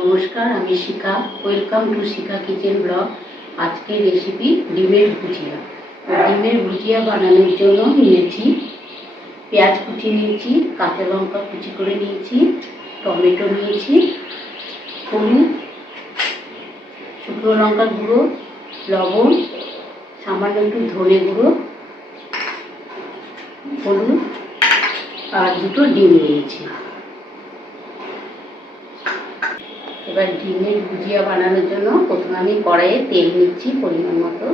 নমস্কার, আমি Shikha. Welcome to Shikha kitchen blog. আজকের রেসিপি ডিমের ভুজিয়া। ডিমের ভুজিয়া বানানোর জন্য নিয়েছি পেঁয়াজ কুচি, নিয়েছি কাঁচা লঙ্কা কুচি করে নিয়েছি, টমেটো নিয়েছি, হলুদ, শুকনো লঙ্কার গুঁড়ো, লবণ, সামান্য একটু ধনে গুঁড়ো, হলুদ আর দুটো ডিম নিয়েছি। এবার ডিমের ভুজিয়া বানানোর জন্য প্রথমে আমি কড়াইয়ে তেল নিচ্ছি পরিমাণ মতো।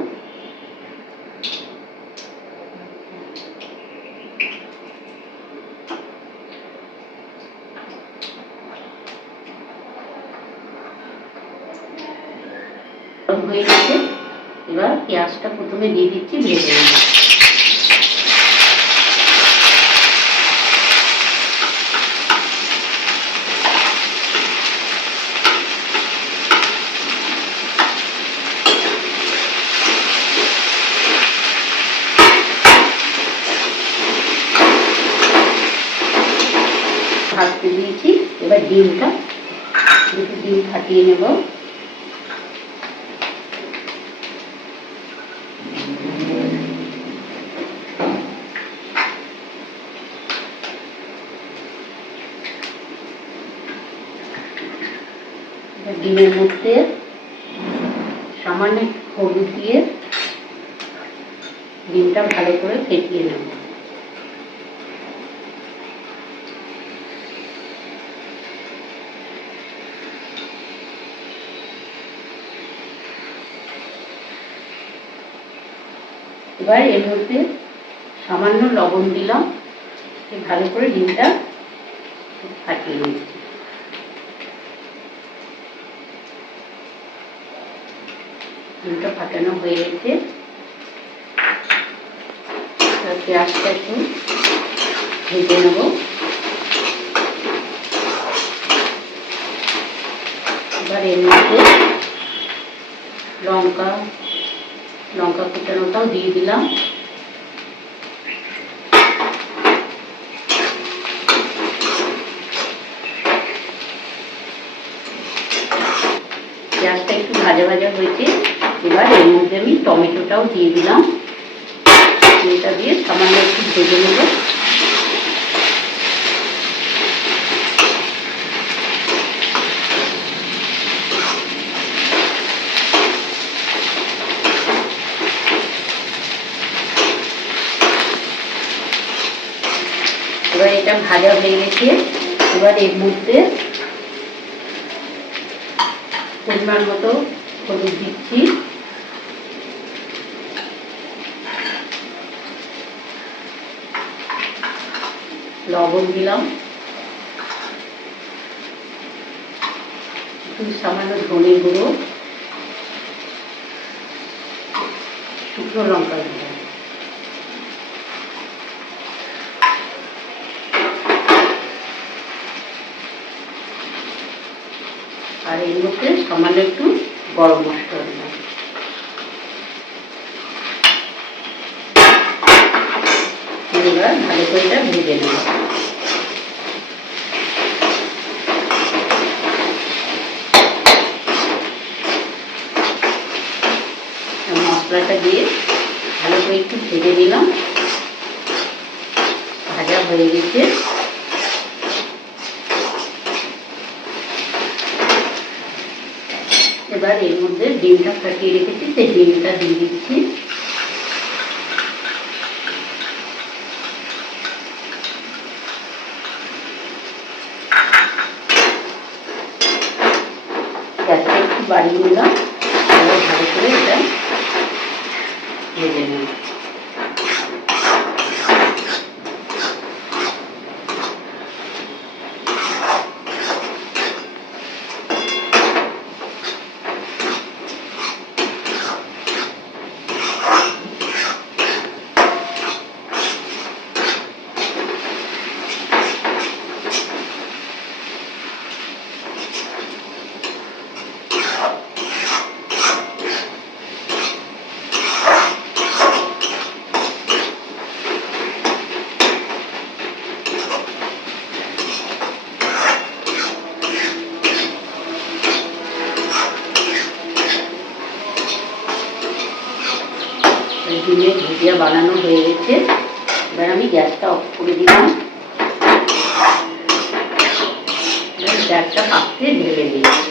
গরম হয়ে গেছে, এবার পেঁয়াজটা প্রথমে দিয়ে দিচ্ছি, ভেজে নেব। ভাজতে দিয়েছি, এবার ডিমটা দুটো ডিম ফাটিয়ে নেব। ডিমের মধ্যে সামান্য হলুদ দিয়ে ডিমটা ভালো করে ফেটিয়ে নেব। এবার এর মধ্যে সামান্য লবণ দিলাম, ভালো করে ডিমটা ফাটিয়ে নিচ্ছি। ডিমটা ফাটানো হয়ে গেছে, পেঁয়াজটা একটু ভেজে নেব। এবার এর মধ্যে লঙ্কা কুচানোটাও দিয়ে দিলাম। পেঁয়াজটা একটু ভাজা ভাজা হয়েছে, এবার এর মধ্যে আমি টমেটোটাও দিয়ে দিলাম। এটা দিয়ে সামান্য একটু ভেজে নেব। এবার এটা ভাজা হয়ে গেছে, এবার এর মধ্যে পরিমাণ মতো হলুদ দিচ্ছি, লবণ দিলাম, সামান্য ধনে গুঁড়ো, শুকনো লঙ্কা দিলাম। আর এর মধ্যে সামান্য একটু গরম মশলা দিলাম। এবার ভালো করে এটা ভেজে নেব। মশলাটা দিয়ে ভালো করে একটু ভেজে নিলাম, ভাজা হয়ে গেছে। এবার এর মধ্যে ডিমটা ফাটিয়ে রেখেছি, সেই ডিমটা দিয়ে দিচ্ছি। গ্যাসটা একটু বাড়িয়ে নিলাম, এবার ভালো করে এটা ভেজে নেব। ডিমের ভুজিয়া বানানো হয়ে গেছে। এবার আমি গ্যাসটা অফ করে দিলাম। একটা পাত্রে ঢেলে দিচ্ছি।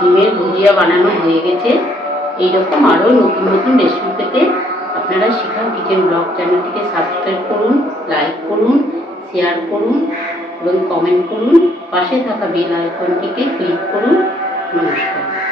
ডিমের ভুজিয়া বানানো হয়ে গেছে। এইরকম আরও নতুন নতুন রেসিপি পেতে আপনারা শিখা কিচেন ব্লগ চ্যানেলটিকে সাবস্ক্রাইব করুন, লাইক করুন, শেয়ার করুন এবং কমেন্ট করুন। পাশে থাকা বেল আইকনটিকে ক্লিক করুন। নমস্কার।